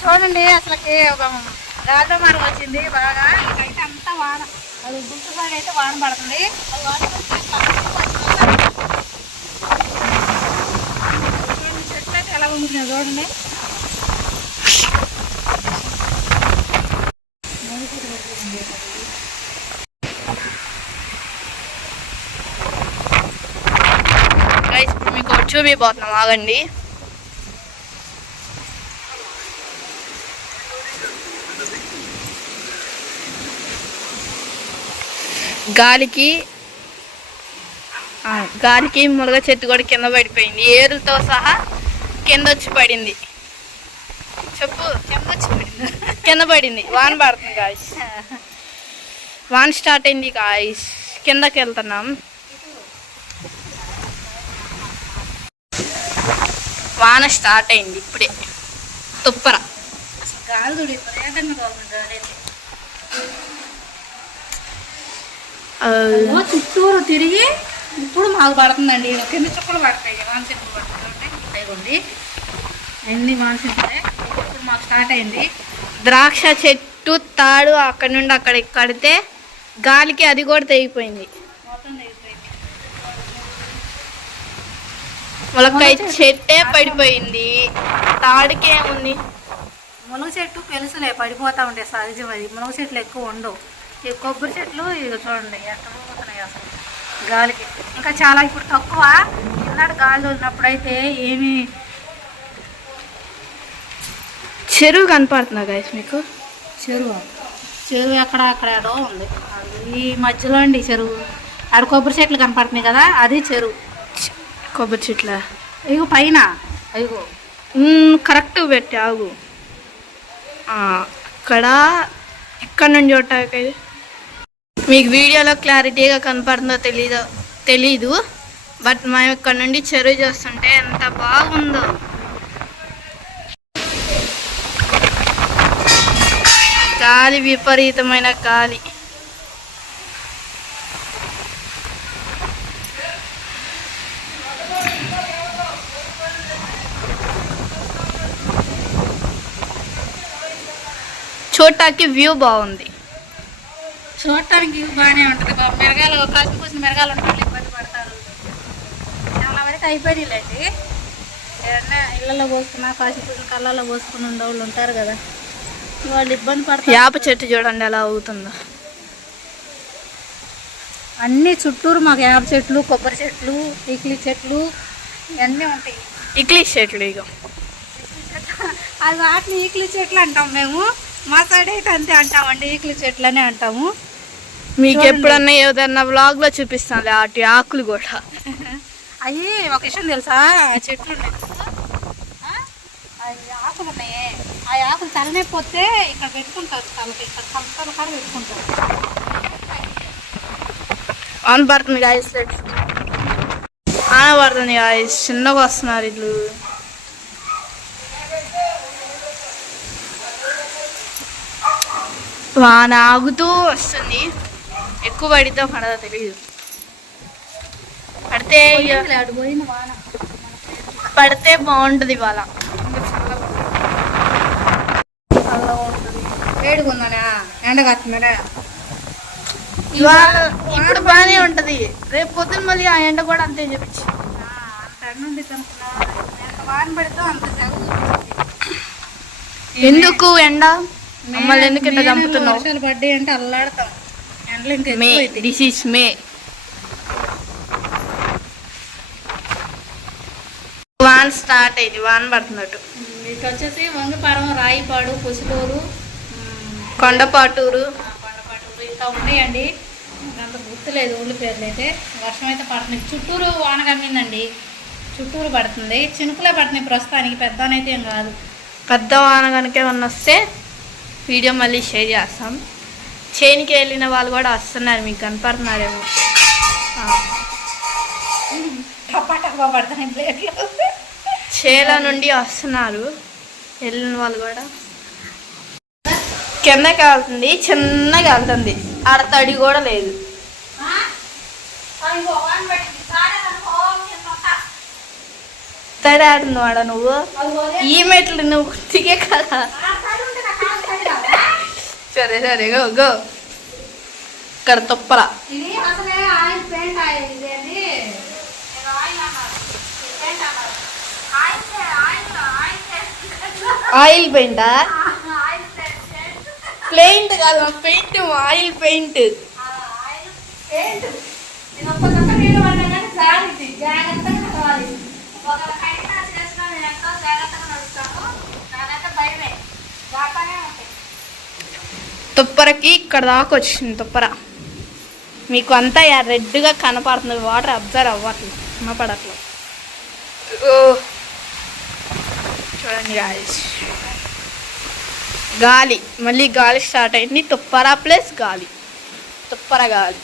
చూడండి అసలుకి ఒక గాలిలో మనం వచ్చింది బాగా. ఇక్కడైతే అంతా వాన. అది గుంటు సైడ్ అయితే వాన పడుతుంది. వాన చెట్లు అయితే ఎలా ఉంటున్నాయి చూడండి గైస్ ఇప్పుడు మీకు ఒకటి చూపిపోతున్నాం ఆగండి. గాలికి గాలికి మునగ చెట్టు కూడా కింద పడిపోయింది. ఏరులతో సహా కింద వచ్చి పడింది. చెప్పు కింద వచ్చి పడింది. కింద పడింది. వాన పడుతుంది గాయస్ వాన స్టార్ట్ అయింది గాయస్ కిందకి వెళ్తున్నాం. వాన స్టార్ట్ అయింది ఇప్పుడే. తుప్పర. గాలి చూడు గాలి చుట్టూరు తిరిగి ఇప్పుడు మాకు పడుతుందండి. కింద చుక్కలు పడతాయి వాన పడుతుంటే ఇదిగోండి అన్ని వాన ఇప్పుడు మాకు స్టార్ట్ అయింది. ద్రాక్ష చెట్టు తాడు అక్కడి నుండి అక్కడికి కడితే గాలికి అది కూడా తెగిపోయింది. ములక్కాయ చెట్టే పడిపోయింది. తాడుకే ఉంది మునగ చెట్టు పెలుసులే పడిపోతూ ఉంటాయి సహజం అది. మునగ చెట్లు ఎక్కువ ఉండవు. ఈ కొబ్బరి చెట్లు ఇక చూడండి ఎట్లా పోతున్నాయి అసలు. గాలికి. ఇంకా చాలా ఇప్పుడు తక్కువ. ఈనాడు గాలి తోలినప్పుడు అయితే ఏమీ చెరువు కనపడుతుందా గాయస్ మీకు? చెరువు చెరువు ఎక్కడ అక్కడ ఎడో ఉంది. ఈ మధ్యలో అండి చెరువు. ఆడ కొబ్బరి చెట్లు కనపడుతున్నాయి కదా అది చెరువు. కొబ్బరి చెట్ల. ఇగో పైన. అయ్యో కరెక్ట్ పెట్టి ఆగు. ఆ, ఇక్కడ ఇక్కడ నుండి చూడటానికి మీకు వీడియోలో క్లారిటీగా కనపడుతుందో తెలీదో తెలీదు బట్ మేము ఇక్కడ నుండి చెరువు చూస్తుంటే ఎంత బాగుందో. గాలి విపరీతమైన గాలి. చూడటానికి వ్యూ బాగుంది. చూడటానికి బాగానే ఉంటుంది బాబు. మిరగాయలు కాసి కూసిన మిరగాయలు ఉంటారు ఇబ్బంది పడతారు. చాలా వరకు అయిపోయినాయిలేండి. ఏదన్నా ఇళ్ళలో పోసుకున్నా కాసి కూసిన కళ్ళల్లో పోసుకుని ఉండే వాళ్ళు ఉంటారు కదా వాళ్ళు ఇబ్బంది పడతారు. వేప చెట్టు చూడండి ఎలా అవుతుందో. అన్ని చుట్టూరు మాకు వేప చెట్లు కొబ్బరి చెట్లు ఈకిలి చెట్లు ఇవన్నీ ఉంటాయి. ఇక్లీస్ చెట్లు ఇక అది వాటిని ఈకిలి చెట్లు అంటాం మేము. మా సైడ్ అయితే అంతే అంటామండి ఈకిలి చెట్లు అనే అంటాము. మీకు. ఎప్పుడన్నా ఏదన్నా వ్లాగ్లో చూపిస్తాను వాటి ఆకులు కూడా. అయ్యి ఒక విషయం తెలుసా? చెట్లు ఉన్నాయి? అవి ఆకులు ఉన్నాయి ఆ ఆకులు తలనొప్పి వస్తే ఇక్కడ పెట్టుకుంటారు తలకి ఇక్కడ తలకాల కాడ పెట్టుకుంటారు. ఆన్ పడుతుంది గాయస్ ఆన పడుతుంది గాయస్ చిన్నగా వస్తున్నారు ఇల్లు. వాన ఆగుతూ వస్తుంది. ఎక్కువ పడితే పడదో తెలియదు పడితే పడితే బాగుంటుంది ఇవాళ. ఎండ కాస్తుందనా ఇవాళ ఇప్పుడు బాగానే ఉంటది. రేపు పొద్దున్న మళ్ళీ ఆ ఎండ కూడా అంతే చూపించి ఎండ ఎందుకు ఎండ? మమ్మల్ని ఎందుకు మే- చంపుతున్నావు? పడ్డాయి అంటే అల్లాడతాం. మే. This is May. Van start అయింది వాన్ పడుతున్నట్టు. ఇటు వచ్చేసి వంగపారం రాయిపాడు పుసులూరు కొండపాటూరు. కొండపాటూరు ఇంకా ఉన్నాయండి. అంత గుర్తులేదు ఊళ్ళ పేర్లు అయితే. వర్షం అయితే పడుతుంది. చుట్టూరు వాన కమ్మిందండి. చుట్టూరు పడుతుంది. చినుకులే పడుతున్నాయి ప్రస్తుతానికి. పెద్దనైతే ఏం కాదు. పెద్ద వాన కనుక వస్తే వీడియో మళ్ళీ షేర్ చేస్తాం. చేనికి వెళ్ళిన వాళ్ళు కూడా వస్తున్నారు మీకు కనపడుతున్నారేమో. చేల నుండి వస్తున్నారు. వెళ్ళిన వాళ్ళు కూడా. కిందకి వెళ్తుంది చిన్నగా వెళ్తుంది. ఆడ తడి కూడా లేదు. మాట్లాడుతున్నావాడ నువ్వు? ఈ మెట్లు నువ్వు దిగే కదా. సరే సరే గో గో ఇక్కడ తొప్పల. ఆయిల్ పెయింట్ పెయింట్ కాదు పెయింట్ ఆయిల్ పెయింట్. తుప్పరకి ఇక్కడ దాకా వచ్చింది తుప్పర మీకు అంతా రెడ్గా కనపడుతుంది. వాటర్ అబ్జర్వ్ అవ్వట్లేదు. కనపడట్లేదు. ఓ. చూడండి గాయస్ గాలి. మళ్ళీ గాలి స్టార్ట్ అయింది. తుప్పర ప్లస్ గాలి. తుప్పర గాలి.